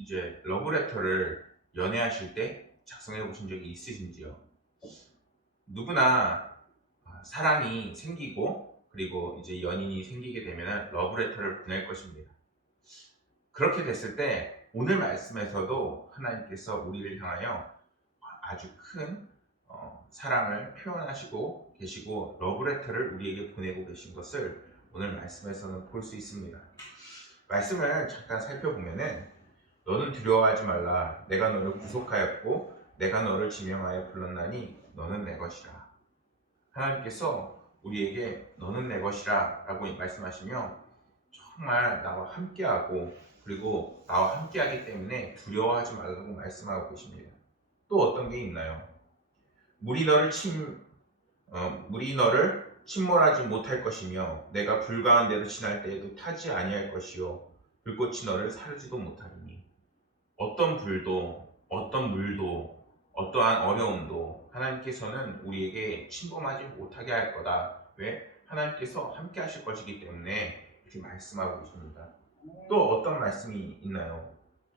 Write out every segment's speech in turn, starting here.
이제 러브레터를 연애하실 때 작성해 보신 적이 있으신지요? 누구나 사랑이 생기고 그리고 이제 연인이 생기게 되면 러브레터를 보낼 것입니다. 그렇게 됐을 때 오늘 말씀에서도 하나님께서 우리를 향하여 아주 큰 사랑을 표현하시고 계시고 러브레터를 우리에게 보내고 계신 것을 오늘 말씀에서는 볼 수 있습니다. 말씀을 잠깐 살펴보면은 너는 두려워하지 말라. 내가 너를 구속하였고 내가 너를 지명하여 불렀나니 너는 내 것이라. 하나님께서 우리에게 너는 내 것이라 라고 말씀하시며 정말 나와 함께하고 그리고 나와 함께하기 때문에 두려워하지 말라고 말씀하고 계십니다. 또 어떤 게 있나요? 물이 너를 침몰하지 못할 것이며 내가 불 가운데로 지날 때에도 타지 아니할 것이요 불꽃이 너를 사르지도 못하리니. 어떤 불도 어떤 물도 어떠한 어려움도 하나님께서는 우리에게 침범하지 못하게 할 거다. 왜? 하나님께서 함께 하실 것이기 때문에 이렇게 말씀하고 계십니다. 또 어떤 말씀이 있나요?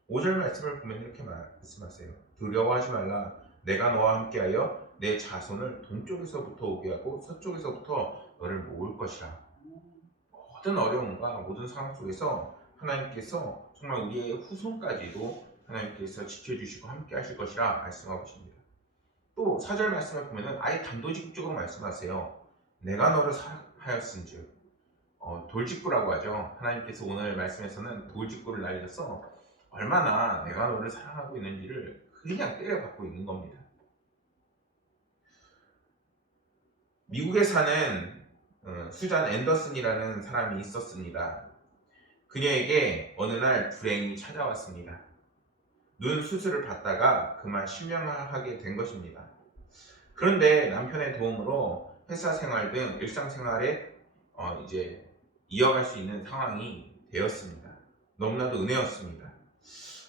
5절 말씀을 보면 이렇게 말씀하세요. 두려워하지 말라. 내가 너와 함께하여 내 자손을 동쪽에서부터 오게 하고 서쪽에서부터 너를 모을 것이라. 모든 어려움과 모든 상황 속에서 하나님께서 정말 우리의 후손까지도 하나님께서 지켜주시고 함께 하실 것이라 말씀하고 계십니다. 또 4절 말씀을 보면 아예 단도직입적으로 말씀하세요. 내가 너를 사랑하였은즉. 돌직구라고 하죠. 하나님께서 오늘 말씀에서는 돌직구를 날려서 얼마나 내가 너를 사랑하고 있는지를 그냥 때려박고 있는 겁니다. 미국에 사는 수잔 앤더슨이라는 사람이 있었습니다. 그녀에게 어느 날 불행이 찾아왔습니다. 눈 수술을 받다가 그만 실명하게 된 것입니다. 그런데 남편의 도움으로 회사 생활 등 일상생활에 이제 이어갈 수 있는 상황이 되었습니다. 너무나도 은혜였습니다.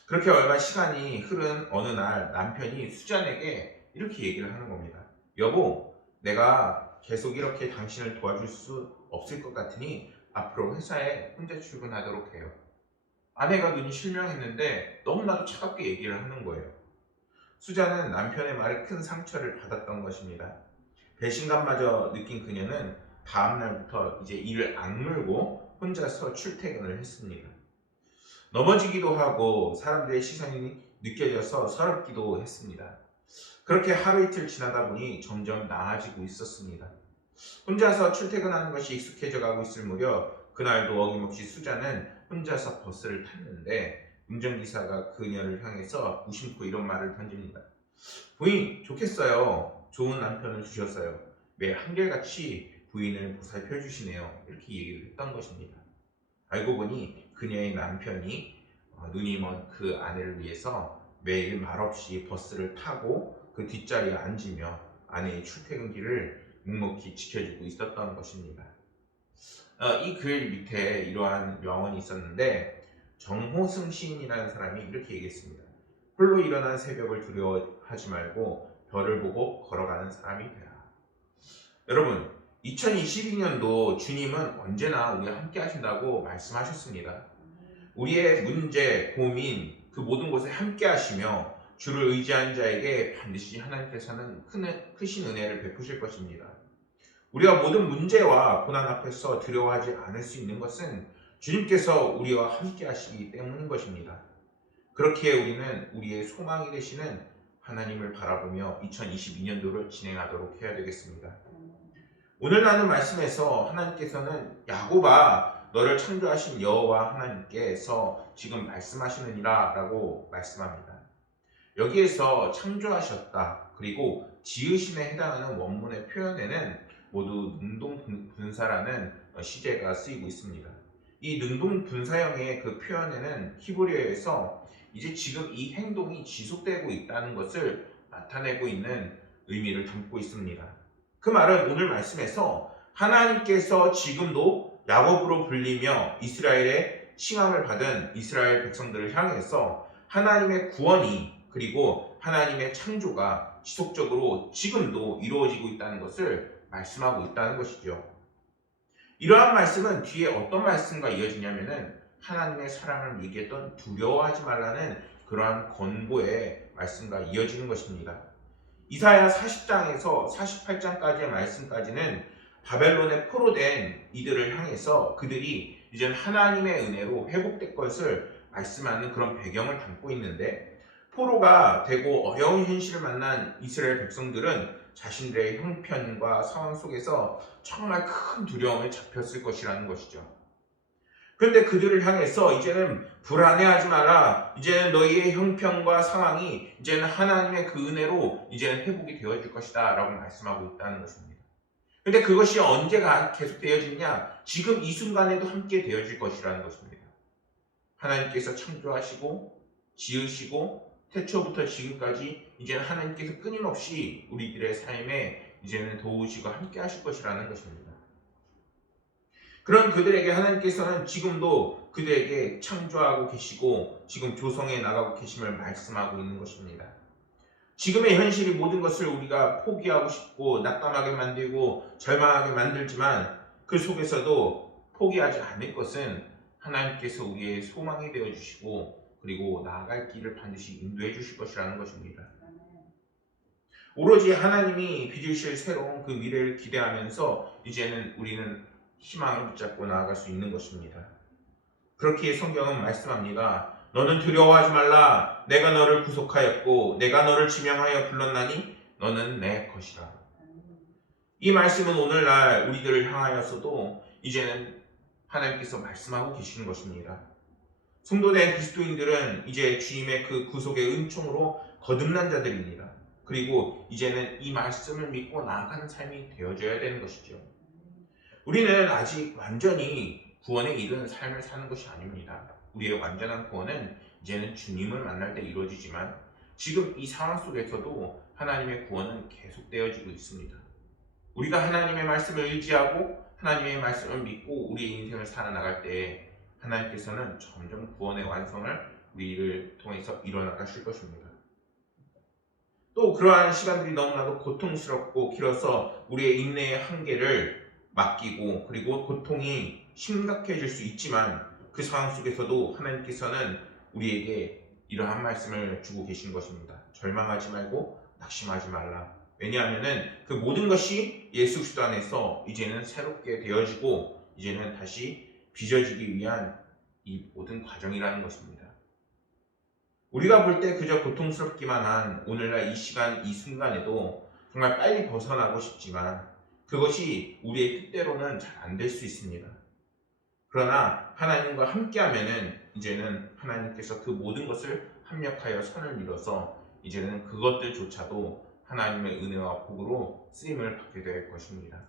그렇게 얼마 시간이 흐른 어느 날 남편이 수잔에게 이렇게 얘기를 하는 겁니다. 여보, 내가 계속 이렇게 당신을 도와줄 수 없을 것 같으니 앞으로 회사에 혼자 출근하도록 해요. 아내가 눈이 실명했는데 너무나도 차갑게 얘기를 하는 거예요. 수잔은 남편의 말에 큰 상처를 받았던 것입니다. 배신감마저 느낀 그녀는 다음 날부터 이제 일을 악물고 혼자서 출퇴근을 했습니다. 넘어지기도 하고 사람들의 시선이 느껴져서 서럽기도 했습니다. 그렇게 하루 이틀 지나다 보니 점점 나아지고 있었습니다. 혼자서 출퇴근하는 것이 익숙해져 가고 있을 무렵 그날도 어김없이 수잔은 혼자서 버스를 탔는데 운전기사가 그녀를 향해서 무심코 이런 말을 던집니다. 부인 좋겠어요. 좋은 남편을 주셨어요. 매일 한결같이 부인을 보살펴 주시네요. 이렇게 얘기를 했던 것입니다. 알고 보니 그녀의 남편이 눈이 먼 그 아내를 위해서 매일 말없이 버스를 타고 그 뒷자리에 앉으며 아내의 출퇴근길을 묵묵히 지켜주고 있었던 것입니다. 이 글 밑에 이러한 명언이 있었는데 정호승 시인이라는 사람이 이렇게 얘기했습니다. 홀로 일어난 새벽을 두려워하지 말고 별을 보고 걸어가는 사람이 되라. 여러분, 2022년도 주님은 언제나 우리와 함께 하신다고 말씀하셨습니다. 우리의 문제, 고민, 그 모든 곳에 함께 하시며 주를 의지한 자에게 반드시 하나님께서는 크신 은혜를 베푸실 것입니다. 우리가 모든 문제와 고난 앞에서 두려워하지 않을 수 있는 것은 주님께서 우리와 함께 하시기 때문인 것입니다. 그렇게 우리는 우리의 소망이 되시는 하나님을 바라보며 2022년도를 진행하도록 해야 되겠습니다. 오늘 나눈 말씀에서 하나님께서는 야곱아 너를 창조하신 여호와 하나님께서 지금 말씀하시느니라 라고 말씀합니다. 여기에서 창조하셨다 그리고 지으심에 해당하는 원문의 표현에는 모두 능동분사라는 시제가 쓰이고 있습니다. 이 능동분사형의 그 표현에는 히브리어에서 이제 지금 이 행동이 지속되고 있다는 것을 나타내고 있는 의미를 담고 있습니다. 그 말은 오늘 말씀에서 하나님께서 지금도 야곱으로 불리며 이스라엘의 칭함을 받은 이스라엘 백성들을 향해서 하나님의 구원이 그리고 하나님의 창조가 지속적으로 지금도 이루어지고 있다는 것을 말씀하고 있다는 것이죠. 이러한 말씀은 뒤에 어떤 말씀과 이어지냐면은 하나님의 사랑을 얘기했던 두려워하지 말라는 그러한 권고의 말씀과 이어지는 것입니다. 이사야 40장에서 48장까지의 말씀까지는 바벨론에 포로된 이들을 향해서 그들이 이제는 하나님의 은혜로 회복될 것을 말씀하는 그런 배경을 담고 있는데, 포로가 되고 어려운 현실을 만난 이스라엘 백성들은 자신들의 형편과 상황 속에서 정말 큰 두려움에 잡혔을 것이라는 것이죠. 그런데 그들을 향해서 이제는 불안해하지 마라. 이제는 너희의 형편과 상황이 이제는 하나님의 그 은혜로 이제는 회복이 되어질 것이다 라고 말씀하고 있다는 것입니다. 근데 그것이 언제가 계속 되어지냐? 지금 이 순간에도 함께 되어질 것이라는 것입니다. 하나님께서 창조하시고 지으시고 태초부터 지금까지 이제는 하나님께서 끊임없이 우리들의 삶에 이제는 도우시고 함께 하실 것이라는 것입니다. 그런 그들에게 하나님께서는 지금도 그들에게 창조하고 계시고 지금 조성해 나가고 계심을 말씀하고 있는 것입니다. 지금의 현실이 모든 것을 우리가 포기하고 싶고 낙담하게 만들고 절망하게 만들지만 그 속에서도 포기하지 않을 것은 하나님께서 우리의 소망이 되어주시고 그리고 나아갈 길을 반드시 인도해 주실 것이라는 것입니다. 오로지 하나님이 빚으실 새로운 그 미래를 기대하면서 이제는 우리는 희망을 붙잡고 나아갈 수 있는 것입니다. 그렇게 성경은 말씀합니다. 너는 두려워하지 말라. 내가 너를 구속하였고 내가 너를 지명하여 불렀나니 너는 내 것이라. 이 말씀은 오늘날 우리들을 향하여서도 이제는 하나님께서 말씀하고 계시는 것입니다. 성도된 그리스도인들은 이제 주님의 그 구속의 은총으로 거듭난 자들입니다. 그리고 이제는 이 말씀을 믿고 나아가는 삶이 되어져야 되는 것이죠. 우리는 아직 완전히 구원에 이르는 삶을 사는 것이 아닙니다. 우리의 완전한 구원은 이제는 주님을 만날 때 이루어지지만 지금 이 상황 속에서도 하나님의 구원은 계속되어지고 있습니다. 우리가 하나님의 말씀을 의지하고 하나님의 말씀을 믿고 우리의 인생을 살아나갈 때 하나님께서는 점점 구원의 완성을 우리를 통해서 이뤄나가실 것입니다. 또 그러한 시간들이 너무나도 고통스럽고 길어서 우리의 인내의 한계를 맡기고 그리고 고통이 심각해질 수 있지만 그 상황 속에서도 하나님께서는 우리에게 이러한 말씀을 주고 계신 것입니다. 절망하지 말고 낙심하지 말라. 왜냐하면 그 모든 것이 예수 그리스도 안에서 이제는 새롭게 되어지고 이제는 다시 빚어지기 위한 이 모든 과정이라는 것입니다. 우리가 볼 때 그저 고통스럽기만 한 오늘날 이 시간 이 순간에도 정말 빨리 벗어나고 싶지만 그것이 우리의 뜻대로는 잘 안 될 수 있습니다. 그러나 하나님과 함께하면은 이제는 하나님께서 그 모든 것을 합력하여 선을 이뤄서 이제는 그것들조차도 하나님의 은혜와 복으로 쓰임을 받게 될 것입니다.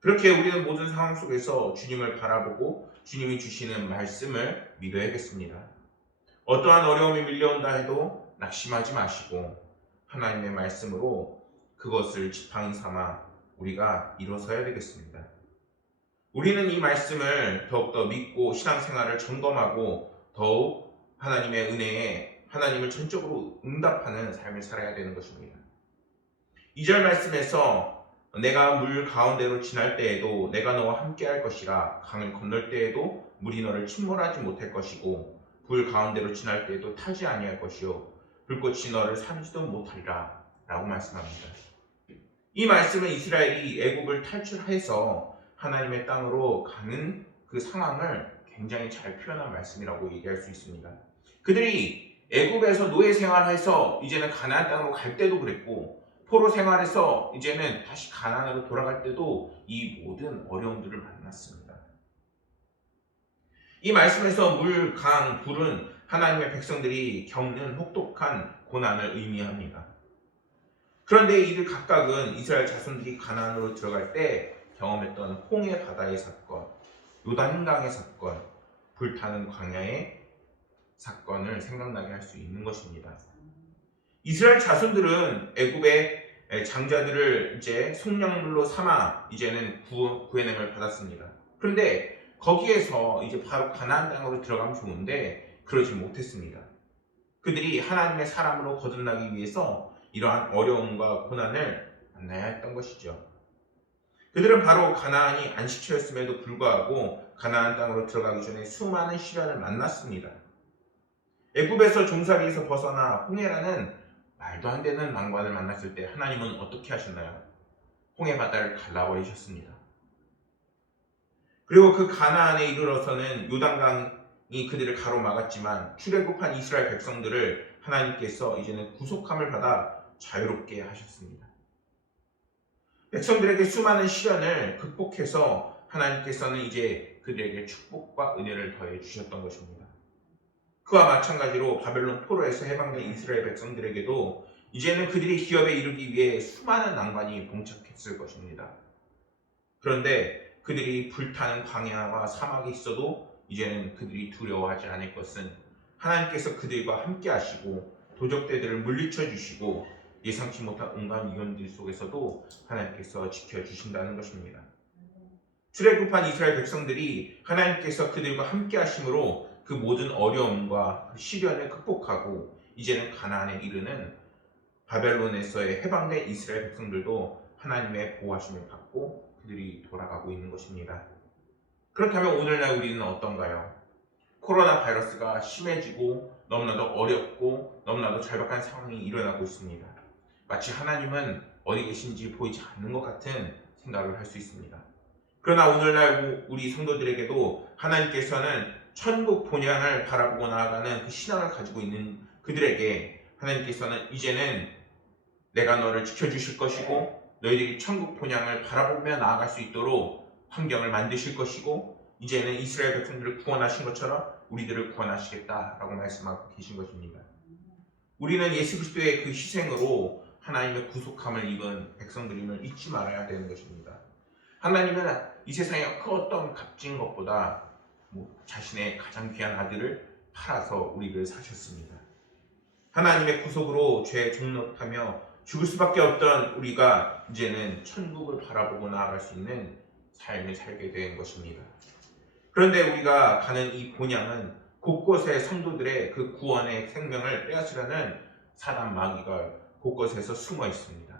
그렇게 우리는 모든 상황 속에서 주님을 바라보고 주님이 주시는 말씀을 믿어야겠습니다. 어떠한 어려움이 밀려온다 해도 낙심하지 마시고 하나님의 말씀으로 그것을 지팡이 삼아 우리가 일어서야 되겠습니다. 우리는 이 말씀을 더욱더 믿고 신앙생활을 점검하고 더욱 하나님의 은혜에 하나님을 전적으로 응답하는 삶을 살아야 되는 것입니다. 2절 말씀에서 내가 물 가운데로 지날 때에도 내가 너와 함께 할 것이라. 강을 건널 때에도 물이 너를 침몰하지 못할 것이고 불 가운데로 지날 때에도 타지 아니할 것이요 불꽃이 너를 사르지도 못하리라 라고 말씀합니다. 이 말씀은 이스라엘이 애굽을 탈출해서 하나님의 땅으로 가는 그 상황을 굉장히 잘 표현한 말씀이라고 얘기할 수 있습니다. 그들이 애굽에서 노예 생활해서 이제는 가나안 땅으로 갈 때도 그랬고 포로 생활에서 이제는 다시 가나안으로 돌아갈 때도 이 모든 어려움들을 만났습니다. 이 말씀에서 물, 강, 불은 하나님의 백성들이 겪는 혹독한 고난을 의미합니다. 그런데 이들 각각은 이스라엘 자손들이 가나안으로 들어갈 때 경험했던 홍해 바다의 사건, 요단강의 사건, 불타는 광야의 사건을 생각나게 할 수 있는 것입니다. 이스라엘 자손들은 애굽의 장자들을 이제 속량물로 삼아 이제는 구해냄을 받았습니다. 그런데 거기에서 이제 바로 가나안 땅으로 들어가면 좋은데 그러지 못했습니다. 그들이 하나님의 사람으로 거듭나기 위해서 이러한 어려움과 고난을 만나야 했던 것이죠. 그들은 바로 가나안이 안식처였음에도 불구하고 가나안 땅으로 들어가기 전에 수많은 시련을 만났습니다. 애굽에서 종살이에서 벗어나 홍해라는 말도 안 되는 난관을 만났을 때 하나님은 어떻게 하셨나요? 홍해 바다를 갈라버리셨습니다. 그리고 그 가나안에 이르러서는 요단강이 그들을 가로막았지만 출애굽한 이스라엘 백성들을 하나님께서 이제는 구속함을 받아 자유롭게 하셨습니다. 백성들에게 수많은 시련을 극복해서 하나님께서는 이제 그들에게 축복과 은혜를 더해 주셨던 것입니다. 그와 마찬가지로 바벨론 포로에서 해방된 이스라엘 백성들에게도 이제는 그들이 기업에 이르기 위해 수많은 난관이 봉착했을 것입니다. 그런데 그들이 불타는 광야와 사막에 있어도 이제는 그들이 두려워하지 않을 것은 하나님께서 그들과 함께 하시고 도적대들을 물리쳐 주시고 예상치 못한 온갖 위험들 속에서도 하나님께서 지켜주신다는 것입니다. 출애굽한 이스라엘 백성들이 하나님께서 그들과 함께 하심으로 그 모든 어려움과 시련을 극복하고 이제는 가나안에 이르는 바벨론에서의 해방된 이스라엘 백성들도 하나님의 보호하심을 받고 그들이 돌아가고 있는 것입니다. 그렇다면 오늘날 우리는 어떤가요? 코로나 바이러스가 심해지고 너무나도 어렵고 너무나도 절박한 상황이 일어나고 있습니다. 마치 하나님은 어디 계신지 보이지 않는 것 같은 생각을 할 수 있습니다. 그러나 오늘날 우리 성도들에게도 하나님께서는 천국 본향을 바라보고 나아가는 그 신앙을 가지고 있는 그들에게 하나님께서는 이제는 내가 너를 지켜주실 것이고 너희들이 천국 본향을 바라보며 나아갈 수 있도록 환경을 만드실 것이고 이제는 이스라엘 백성들을 구원하신 것처럼 우리들을 구원하시겠다라고 말씀하고 계신 것입니다. 우리는 예수 그리스도의 그 희생으로 하나님의 구속함을 입은 백성들임을 잊지 말아야 되는 것입니다. 하나님은 이 세상에 그 어떤 값진 것보다 자신의 가장 귀한 아들을 팔아서 우리를 사셨습니다. 하나님의 구속으로 죄에 종록하며 죽을 수밖에 없던 우리가 이제는 천국을 바라보고 나아갈 수 있는 삶을 살게 된 것입니다. 그런데 우리가 가는 이 본향은 곳곳에 성도들의 그 구원의 생명을 빼앗으려는 사단 마귀가 곳곳에서 숨어 있습니다.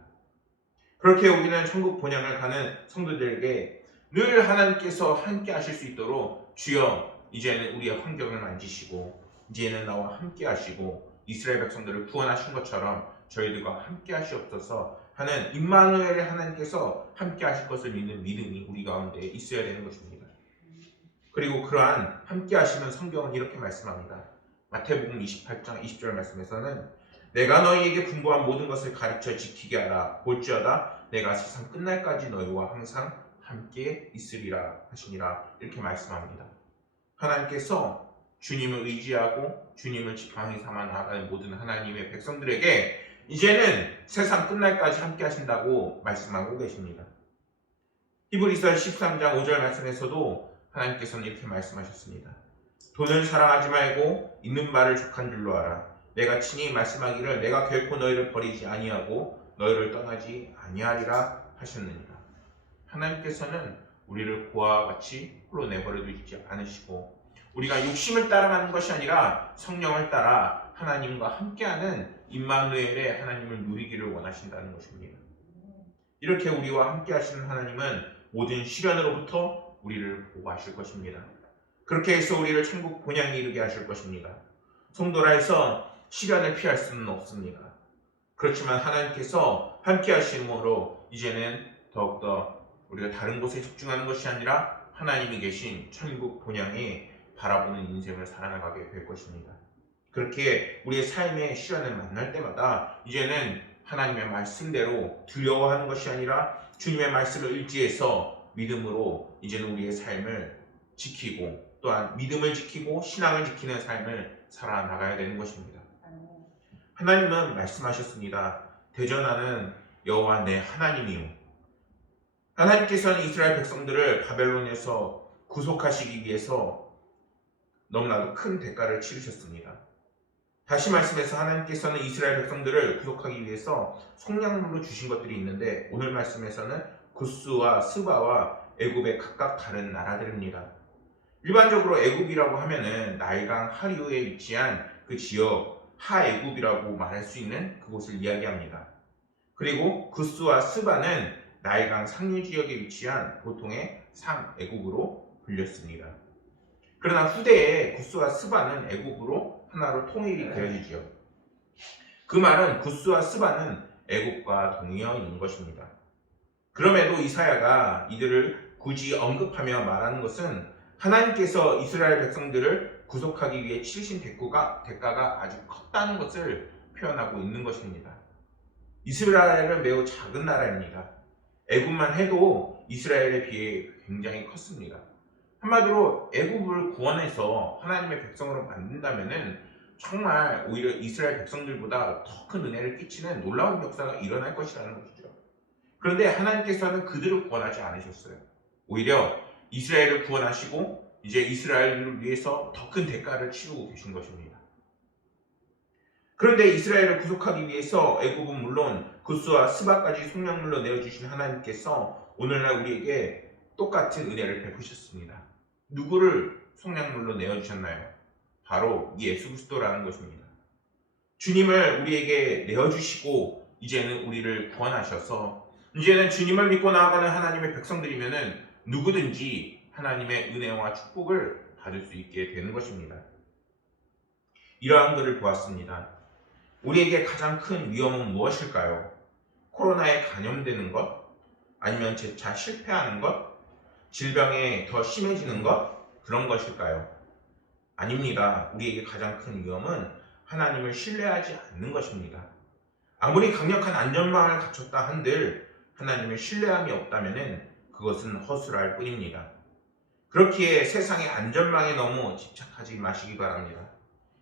그렇게 우리는 천국 본향을 가는 성도들에게 늘 하나님께서 함께 하실 수 있도록 주여 이제는 우리의 환경을 만지시고 이제는 나와 함께 하시고 이스라엘 백성들을 구원하신 것처럼 저희들과 함께 하시옵소서 하는 임마누엘의 하나님께서 함께 하실 것을 믿는 믿음이 우리 가운데 있어야 되는 것입니다. 그리고 그러한 함께 하시는 성경은 이렇게 말씀합니다. 마태복음 28장 20절 말씀에서는 내가 너희에게 분부한 모든 것을 가르쳐 지키게 하라. 볼지어다 내가 세상 끝날까지 너희와 항상 함께 있으리라 하시니라. 이렇게 말씀합니다. 하나님께서 주님을 의지하고 주님을 지팡이 삼아 나아가는 모든 하나님의 백성들에게 이제는 세상 끝날까지 함께 하신다고 말씀하고 계십니다. 히브리서 13장 5절 말씀에서도 하나님께서는 이렇게 말씀하셨습니다. 돈을 사랑하지 말고 있는 바를 족한 줄로 알아. 내가 친히 말씀하기를 내가 결코 너희를 버리지 아니하고 너희를 떠나지 아니하리라 하셨느니라. 하나님께서는 우리를 고아와 같이 홀로 내버려 두지 않으시고 우리가 욕심을 따라가는 것이 아니라 성령을 따라 하나님과 함께하는 임마누엘의 하나님을 누리기를 원하신다는 것입니다. 이렇게 우리와 함께 하시는 하나님은 모든 시련으로부터 우리를 보호하실 것입니다. 그렇게 해서 우리를 천국 본향에 이르게 하실 것입니다. 성도라 해서 시련을 피할 수는 없습니다. 그렇지만 하나님께서 함께 하심으로 이제는 더욱더 우리가 다른 곳에 집중하는 것이 아니라 하나님이 계신 천국 본향에 바라보는 인생을 살아나가게 될 것입니다. 그렇게 우리의 삶의 시련을 만날 때마다 이제는 하나님의 말씀대로 두려워하는 것이 아니라 주님의 말씀을 의지해서 믿음으로 이제는 우리의 삶을 지키고 또한 믿음을 지키고 신앙을 지키는 삶을 살아나가야 되는 것입니다. 하나님은 말씀하셨습니다. 대전하는 여호와 내 하나님이요. 하나님께서는 이스라엘 백성들을 바벨론에서 구속하시기 위해서 너무나도 큰 대가를 치르셨습니다. 다시 말씀해서 하나님께서는 이스라엘 백성들을 구속하기 위해서 속량물로 주신 것들이 있는데 오늘 말씀에서는 구스와 스바와 애굽의 각각 다른 나라들입니다. 일반적으로 애굽이라고 하면은 나일강 하류에 위치한 그 지역 하애굽이라고 말할 수 있는 그곳을 이야기합니다. 그리고 구스와 스바는 나일강 상류 지역에 위치한 보통의 상애굽으로 불렸습니다. 그러나 후대에 구스와 스바는 애굽으로 하나로 통일이 되어지지요. 그 말은 구스와 스바는 애굽과 동의어인 것입니다. 그럼에도 이사야가 이들을 굳이 언급하며 말하는 것은 하나님께서 이스라엘 백성들을 구속하기 위해 치르신 대가가 아주 컸다는 것을 표현하고 있는 것입니다. 이스라엘은 매우 작은 나라입니다. 애굽만 해도 이스라엘에 비해 굉장히 컸습니다. 한마디로 애굽을 구원해서 하나님의 백성으로 만든다면은 정말 오히려 이스라엘 백성들보다 더 큰 은혜를 끼치는 놀라운 역사가 일어날 것이라는 것이죠. 그런데 하나님께서는 그들을 구원하지 않으셨어요. 오히려 이스라엘을 구원하시고 이제 이스라엘을 위해서 더 큰 대가를 치르고 계신 것입니다. 그런데 이스라엘을 구속하기 위해서 애굽은 물론 구스와 스바까지 속량물로 내어주신 하나님께서 오늘날 우리에게 똑같은 은혜를 베푸셨습니다. 누구를 속량물로 내어주셨나요? 바로 예수 그리스도라는 것입니다. 주님을 우리에게 내어주시고 이제는 우리를 구원하셔서 이제는 주님을 믿고 나아가는 하나님의 백성들이면은 누구든지 하나님의 은혜와 축복을 받을 수 있게 되는 것입니다. 이러한 글을 보았습니다. 우리에게 가장 큰 위험은 무엇일까요? 코로나에 감염되는 것? 아니면 재차 실패하는 것? 질병에 더 심해지는 것? 그런 것일까요? 아닙니다. 우리에게 가장 큰 위험은 하나님을 신뢰하지 않는 것입니다. 아무리 강력한 안전망을 갖췄다 한들 하나님을 신뢰함이 없다면 그것은 허술할 뿐입니다. 그렇기에 세상의 안전망에 너무 집착하지 마시기 바랍니다.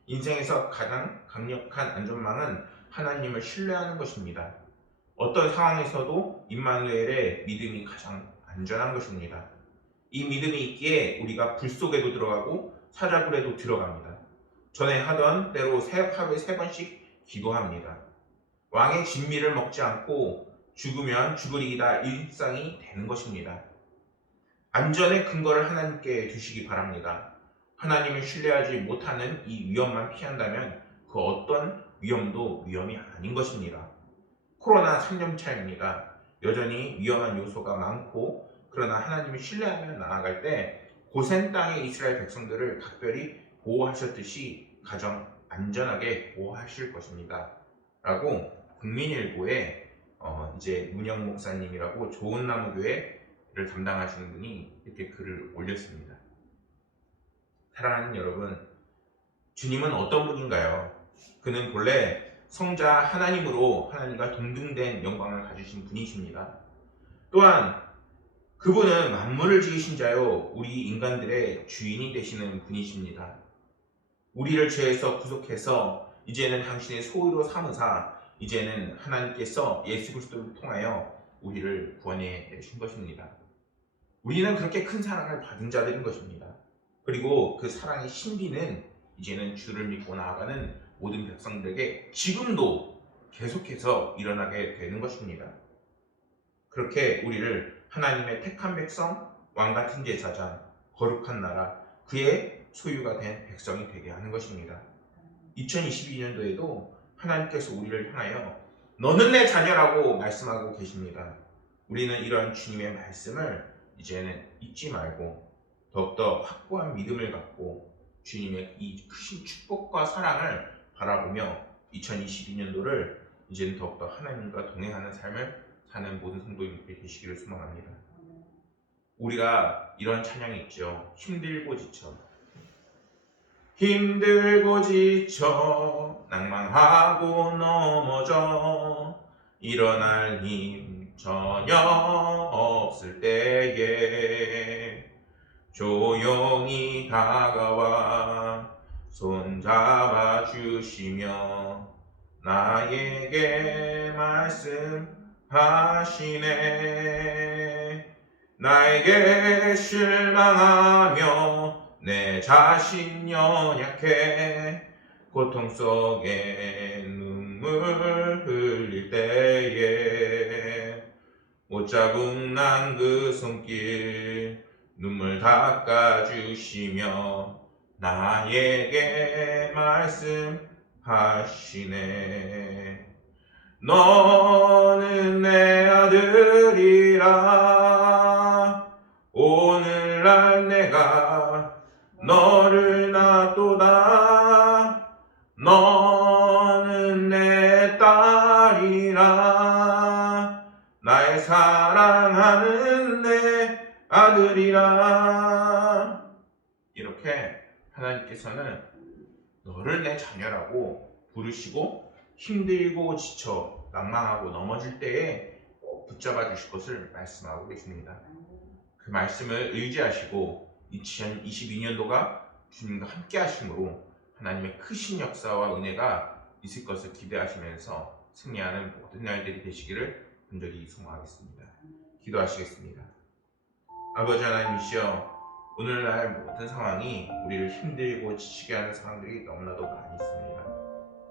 인생에서 가장 강력한 안전망은 하나님을 신뢰하는 것입니다. 어떤 상황에서도 임마누엘의 믿음이 가장 안전한 것입니다. 이 믿음이 있기에 우리가 불 속에도 들어가고 사자굴에도 들어갑니다. 전에 하던 때로 하루에 3번씩 기도합니다. 왕의 진미를 먹지 않고 죽으면 죽으리이다 일상이 되는 것입니다. 안전의 근거를 하나님께 두시기 바랍니다. 하나님을 신뢰하지 못하는 이 위험만 피한다면 그 어떤 위험도 위험이 아닌 것입니다. 코로나 3년차입니다. 여전히 위험한 요소가 많고 그러나 하나님을 신뢰하며 나아갈 때 고센 땅의 이스라엘 백성들을 각별히 보호하셨듯이 가장 안전하게 보호하실 것입니다. 라고 국민일보에 이제 문영 목사님이라고 좋은나무교회를 담당하시는 분이 이렇게 글을 올렸습니다. 사랑하는 여러분, 주님은 어떤 분인가요? 그는 본래 성자 하나님으로 하나님과 동등된 영광을 가지신 분이십니다. 또한 그분은 만물을 지으신 자요 우리 인간들의 주인이 되시는 분이십니다. 우리를 죄에서 구속해서 이제는 당신의 소유로 삼으사 이제는 하나님께서 예수 그리스도를 통하여 우리를 구원해 내신 것입니다. 우리는 그렇게 큰 사랑을 받은 자들인 것입니다. 그리고 그 사랑의 신비는 이제는 주를 믿고 나아가는 모든 백성들에게 지금도 계속해서 일어나게 되는 것입니다. 그렇게 우리를 하나님의 택한 백성, 왕같은 제사장, 거룩한 나라, 그의 소유가 된 백성이 되게 하는 것입니다. 2022년도에도 하나님께서 우리를 향하여 너는 내 자녀라고 말씀하고 계십니다. 우리는 이런 주님의 말씀을 이제는 잊지 말고 더욱더 확고한 믿음을 갖고 주님의 이 크신 축복과 사랑을 바라보며 2022년도를 이제는 더욱더 하나님과 동행하는 삶을 사는 모든 성도님들이 되시기를 소망합니다. 우리가 이런 찬양이 있죠. 힘들고 지쳐 낭망하고 넘어져 일어날 힘 전혀 없을 때에 조용히 다가와 손잡아 주시며 나에게 말씀하시네. 나에게 실망하며 내 자신 연약해 고통 속에 눈물 흘릴 때에 못 잡은 난 그 손길 눈물 닦아주시며 나에게 말씀하시네. 너는 내 아들이라 오늘날 내가 사랑하는 내 아들이라. 이렇게 하나님께서는 너를 내 자녀라고 부르시고 힘들고 지쳐 낭망하고 넘어질 때에 꼭 붙잡아 주실 것을 말씀하고 계십니다. 그 말씀을 의지하시고 2022년도가 주님과 함께 하심으로 하나님의 크신 역사와 은혜가 있을 것을 기대하시면서 승리하는 모든 날들이 되시기를 간절히 소망하겠습니다. 기도하시겠습니다. 아버지 하나님이시여, 오늘날 모든 상황이 우리를 힘들고 지치게 하는 상황들이 너무나도 많이 있습니다.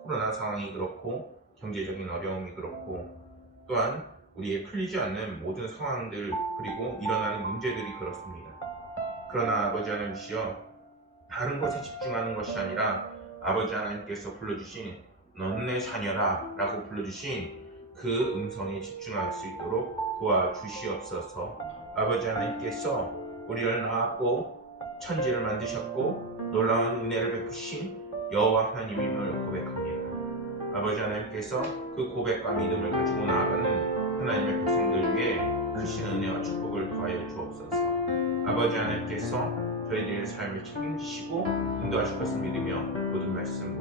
코로나 상황이 그렇고 경제적인 어려움이 그렇고 또한 우리의 풀리지 않는 모든 상황들 그리고 일어나는 문제들이 그렇습니다. 그러나 아버지 하나님이시여, 다른 것에 집중하는 것이 아니라 아버지 하나님께서 불러주신 넌 내 자녀라 라고 불러주신 그 음성에 집중할 수 있도록 도와주시옵소서. 아버지 하나님께서 우리를 낳았고 천지를 만드셨고 놀라운 은혜를 베푸신 여호와 하나님임을 고백합니다. 아버지 하나님께서 그 고백과 믿음을 가지고 나아가는 하나님의 백성들 위해 크신 은혜와 축복을 더하여 주옵소서. 아버지 하나님께서 저희들의 삶을 책임지시고 인도하실 것을 믿으며 모든 말씀